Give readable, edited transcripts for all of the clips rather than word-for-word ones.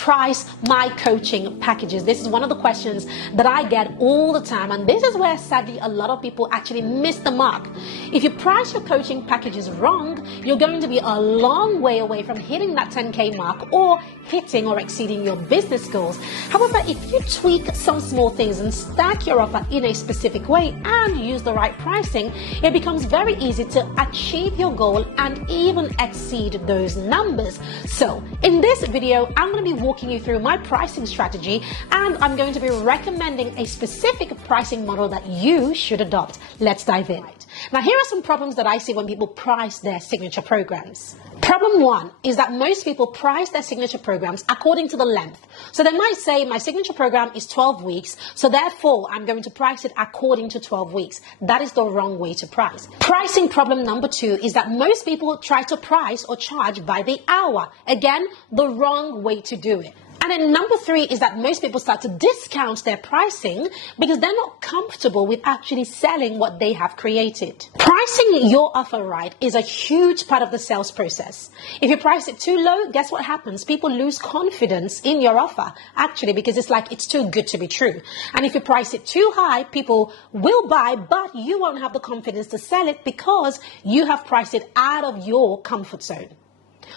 price my coaching packages? This is one of the questions that I get all the time, and this is where sadly a lot of people actually miss the mark. If you price your coaching packages wrong, you're going to be a long way away from hitting that 10K mark or hitting or exceeding your business goals. However, if you tweak some small things and stack your offer in a specific way and use the right pricing, it becomes very easy to achieve your goal and even exceed those numbers. So in this video, I'm going to be walking you through my pricing strategy, and I'm going to be recommending a specific pricing model that you should adopt. Let's dive in. Now, here are some problems that I see when people price their signature programs. Problem one is that most people price their signature programs according to the length. So they might say my signature program is 12 weeks, so therefore I'm going to price it according to 12 weeks. That is the wrong way to price. Pricing problem number two is that most people try to price or charge by the hour. Again, the wrong way to do it. And then number three is that most people start to discount their pricing because they're not comfortable with actually selling what they have created. Pricing your offer right is a huge part of the sales process. If you price it too low, guess what happens? People lose confidence in your offer, actually, because it's like it's too good to be true. And if you price it too high, people will buy, but you won't have the confidence to sell it because you have priced it out of your comfort zone.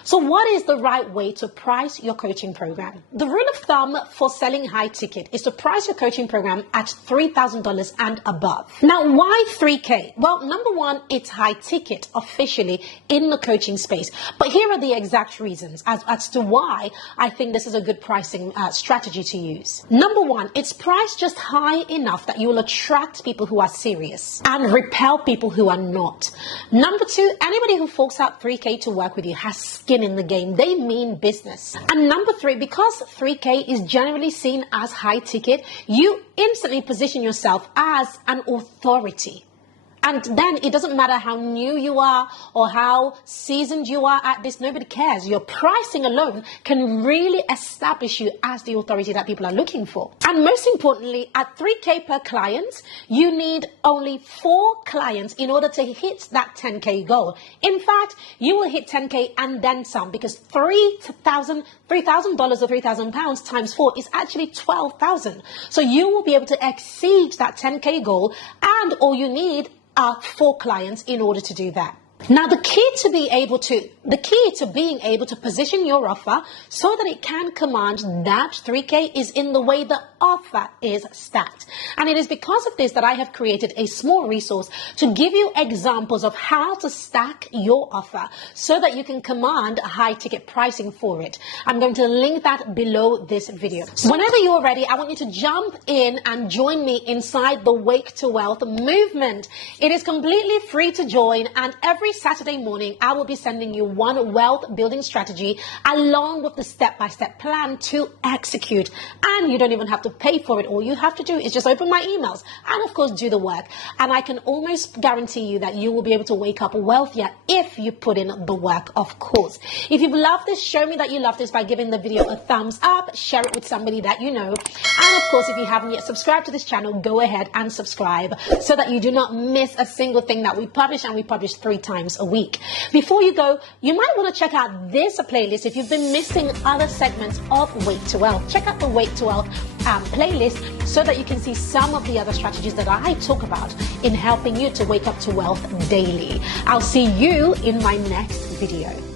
So what is the right way to price your coaching program? The rule of thumb for selling high ticket is to price your coaching program at $3,000 and above. Now, why 3K? Well, number one, it's high ticket officially in the coaching space. But here are the exact reasons as to why I think this is a good pricing strategy to use. Number one, it's priced just high enough that you will attract people who are serious and repel people who are not. Number two, anybody who forks out 3K to work with you has skin in the game. They mean business. And number three, because 3K is generally seen as high ticket, you instantly position yourself as an authority. And then it doesn't matter how new you are or how seasoned you are at this, nobody cares. Your pricing alone can really establish you as the authority that people are looking for. And most importantly, at 3K per client, you need only 4 clients in order to hit that 10K goal. In fact, you will hit 10K and then some, because $3,000 or £3,000 times 4 is actually 12,000. So you will be able to exceed that 10K goal, and all you need are 4 clients in order to do that. Now, the key to being able to position your offer so that it can command that 3K is in the way the offer is stacked. And it is because of this that I have created a small resource to give you examples of how to stack your offer so that you can command a high ticket pricing for it. I'm going to link that below this video. So whenever you're ready, I want you to jump in and join me inside the Wake to Wealth movement. It is completely free to join, and every Saturday morning, I will be sending you one wealth building strategy along with the step-by-step plan to execute. And you don't even have to pay for it. All you have to do is just open my emails and, of course, do the work. And I can almost guarantee you that you will be able to wake up wealthier if you put in the work, of course. If you've loved this, show me that you love this by giving the video a thumbs up, share it with somebody that you know. And, of course, if you haven't yet subscribed to this channel, go ahead and subscribe so that you do not miss a single thing that we publish, and we publish 3 times a week. Before you go, you might want to check out this playlist if you've been missing other segments of Wake to Wealth. Check out the Wake to Wealth playlist so that you can see some of the other strategies that I talk about in helping you to wake up to wealth daily. I'll see you in my next video.